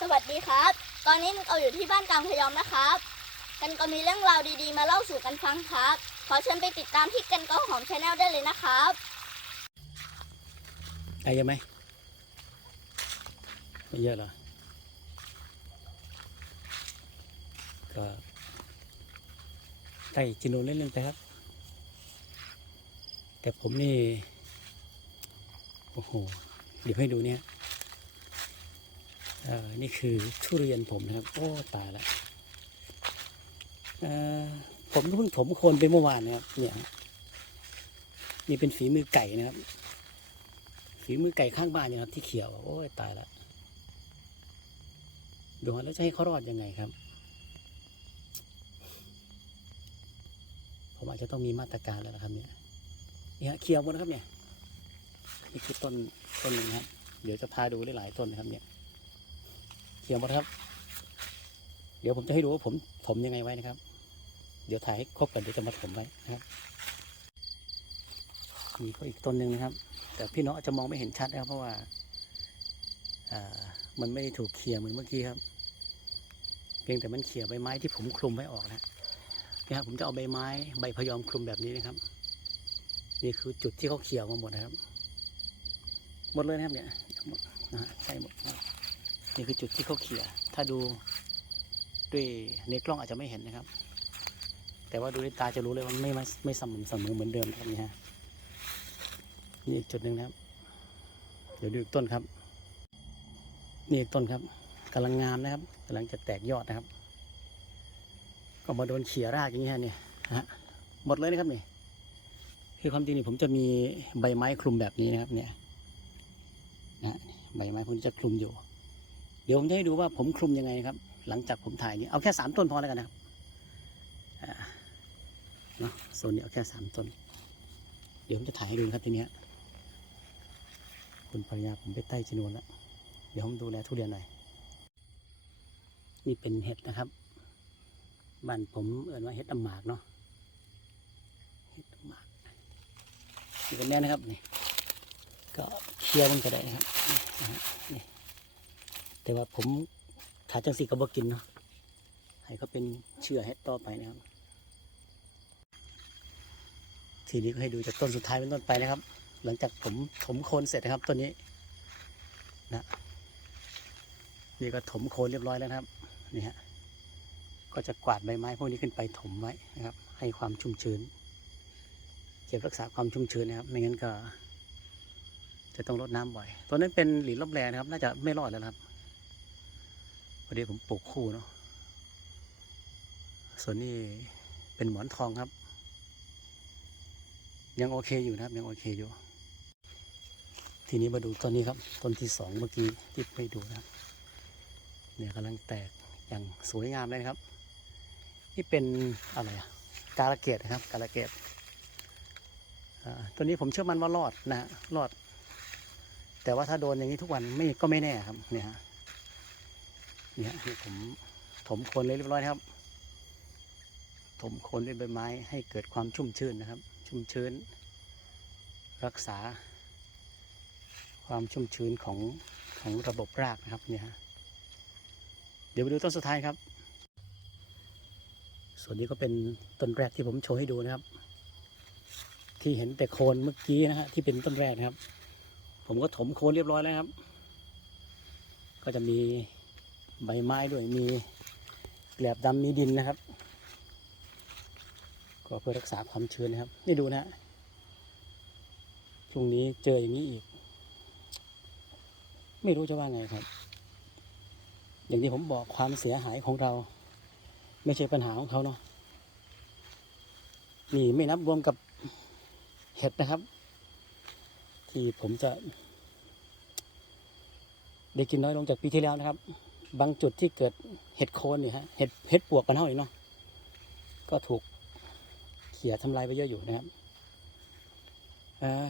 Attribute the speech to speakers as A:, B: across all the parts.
A: สวัสดีครับ ตอนนี้เราอยู่ที่บ้านกลางพยอมนะครับ กันก็มีเรื่องราวดีๆ มาเล่าสู่กันฟังครับ ขอเชิญไปติดตามที่กันก็หอมชาแนลได้เลยนะครับ
B: ได้เยอะไหมไม่เยอะหรอ ก็ไก่จินโนเล่นๆไปครับ แต่ผมนี่ โอ้โห เดี๋ยวให้ดูเนี่ย นี่คือทุเรียนผมนะครับ โอ้ตายละเอ่อผมก็เพิ่งถมโคนไปเมื่อวานนะครับ เนี่ยนี่เป็นฝีมือไก่นะครับ ฝีมือไก่ข้างบ้านนี่ยครับ ที่เขียว โอ้ยตายละดูแล้วจะให้เขารอดยังไงครับ ผมอาจจะต้องมีมาตรการแล้วนะครับ เนี่ยนี่ฮะเขียวหมดนะครับเนี่ยนี่คือต้นต้นหนึงครับ เดี๋ยวจะพาดูหลายๆต้นนะครับเนี่ย ขียวหมดครับ เดี๋ยวผมจะให้ดูว่าผมถมยังไงไว้นะครับ เดี๋ยวถ่ายให้ครบกันเดี๋ยวจะมาถมไว้นะครับมีก็อีกต้นหนึ่งนะครับ แต่พี่น้องอาจจะมองไม่เห็นชัดนะครับ เพราะว่าอามันไม่ได้ถูกเคลียร์เหมือนเมื่อกี้ครับ เพียงแต่มันเคลียร์ใบไม้ที่ผมคลุมไว้ออกนะนี่ครับผมจะเอาใบไม้ใบพยอมคลุมแบบนี้นะครับ นี่คือจุดที่เขาเคลียร์มาหมดนะครับ หมดเลยนะครับเนี่ยหมดนะฮะใช่หมด นี่คือจุดที่เขาเคลียถ้าดูด้วยในกล้องอาจจะไม่เห็นนะครับ แต่ว่าดูด้วยตาจะรู้เลยว่าไม่ไม่ไม่สม่ำเสมอเหมือนเดิมนะครับนี่ฮะนี่อีกจุดหนึ่งนะครับ เดี๋ยวดูอีกต้นครับ นี่อีกต้นครับกำลังงามนะครับกำลังจะแตกยอดนะครับ ก็มาโดนเขี่ยรากอย่างนี้ฮะเนี่ฮะหมดเลยนะครับนี่คือความจริงนี่ผมจะมีใบไม้คลุมแบบนี้นะครับ เนี่ยนะใบไม้พวกนี้จะคลุมอยู่ ดี๋ยวผมจะให้ดูว่าผมคลุมยังไงครับ หลังจากผมถ่ายนี่เอาแค่สามต้นพอแล้วกันนะครับเนาะโซนนี้เอาแค่สามต้น เดี๋ยวผมจะถ่ายให้ดูครับทีนี้คุณภรรยาผมไปใต้ชนวนแล้วเดี๋ยวผมดูแลทุเรียนหน่อยนี่เป็นเห็ดนะครับบ้านผมเอ่นว่าเห็ดอำหมากเนาะเห็ดอำหมากนี่เป็นแม่นะครับนี่ก็เคลียร์มันก็ได้นะครับนี่ แต่ว่าผมถ้าจังสีก็บ่กินเนาะให้เขาเป็นเชื้อเห็ดต่อไปนะครับ ทีนี้ก็ให้ดูจากต้นสุดท้ายเป็นต้นไปนะครับ หลังจากผมถมโคนเสร็จนะครับต้นนี้นะนี่ก็ถมโคนเรียบร้อยแล้วครับนี่ฮะก็จะกวาดใบไม้พวกนี้ขึ้นไปถมไว้นะครับ ให้ความชุ่มชื้นเก็บรักษาความชุ่มชื้นนะครับ ไม่งั้นก็ จะต้องรดน้ำบ่อย ตัวนั้นเป็นหลีลบแลนะครับ น่าจะไม่รอดแล้วครับ พอดีผมปลูกคู่เนาะ ส่วนนี้เป็นหมอนทองครับ ยังโอเคอยู่นะครับ ยังโอเคอยู่ ทีนี้มาดูต้นนี้ครับ ต้นที่สองเมื่อกี้ที่ให้ดูนะครับ เนี่ยกำลังแตกอย่างสวยงามเลยครับ นี่เป็นอะไรอะกาลเกตนะครับ กาลเกตตัวนี้ผมเชื่อมันว่ารอดนะฮะรอด แต่ว่าถ้าโดนอย่างนี้ทุกวันไม่ก็ไม่แน่ครับ เนี่ยฮะ เนี่ยผมถมโคนเลยเรียบร้อยครับ ถมโคนด้วยใบไม้ให้เกิดความชุ่มชื้นนะครับ ชุ่มชื้น รักษา ความชุ่มชื้นของของระบบรากนะครับเนี่ยฮะเดี๋ยวไปดูต้นสุดท้ายครับ ส่วนนี้ก็เป็นต้นแรกที่ผมโชว์ให้ดูนะครับ ที่เห็นแต่โคนเมื่อกี้นะฮะที่เป็นต้นแรกนะครับ ผมก็ถมโคนเรียบร้อยแล้วครับ ก็จะมี ใบไม้ด้วยมีแกลบดำมีดินนะครับ ก็เพื่อรักษาความชื้นนะครับ นี่ดูนะฮะช่วงนี้เจออย่างนี้อีก ไม่รู้จะว่าไงครับ อย่างที่ผมบอกความเสียหายของเรา ไม่ใช่ปัญหาของเขาเนาะนี่ไม่นับรวมกับเห็ดนะครับ ที่ผมจะ ได้กินน้อยลงจากปีที่แล้วนะครับ บางจุดที่เกิดเห็ดโคนเนี่ยฮะเห็ดเห็ดปวกกันเท่าอีกเนาะก็ถูกเขี่ยทำลายไปเยอะอยู่นะครับเอ่อ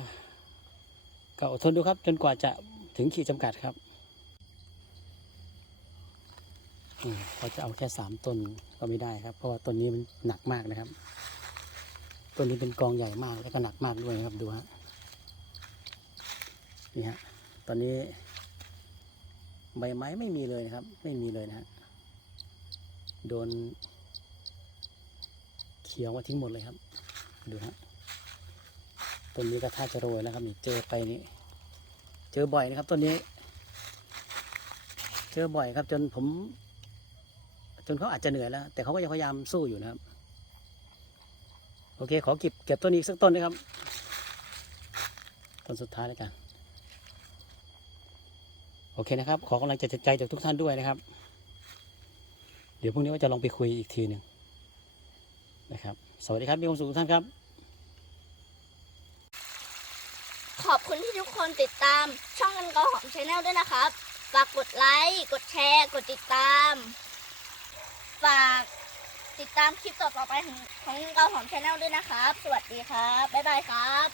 B: ก็อดทนดูครับ จนกว่าจะถึงขีดจำกัดครับอืมพอจะเอาแค่สามต้นก็ไม่ได้ครับ เพราะว่าต้นนี้มันหนักมากนะครับ ต้นนี้เป็นกองใหญ่มากแล้วก็หนักมากด้วยนะครับดูฮะนี่ฮะตอนนี้ ใบไม้ไม่มีเลยนะครับ ไม่มีเลยนะฮะโดน เขียวมาทิ้งหมดเลยครับ ดูฮะต้นนี้ก็ท่าจะโรยแล้วครับนี่เจอไปนี่เจอบ่อยนะครับต้นนี้ เจอบ่อยครับ จนผม จนเขาอาจจะเหนื่อยแล้ว แต่เขาก็ยังพยายามสู้อยู่นะครับ โอเค ขอเก็บเก็บต้นนี้สักต้นนะครับต้นสุดท้ายแล้วกัน โอเคนะครับ ขอกำลังใจจากใจจากทุกท่านด้วยนะครับ เดี๋ยวพรุ่งนี้ว่าจะลองไปคุยอีกทีหนึ่งนะครับ สวัสดีครับมีความสุขทุกท่านครับ
A: ขอบคุณที่ทุกคนติดตามช่องกันกอหอมชาแนลด้วยนะครับ ฝากกดไลค์ กดแชร์ กดติดตาม ฝากติดตามคลิปต่อๆไปของของกันกอหอมชาแนลด้วยนะครับ สวัสดีครับ บ๊ายบายครับ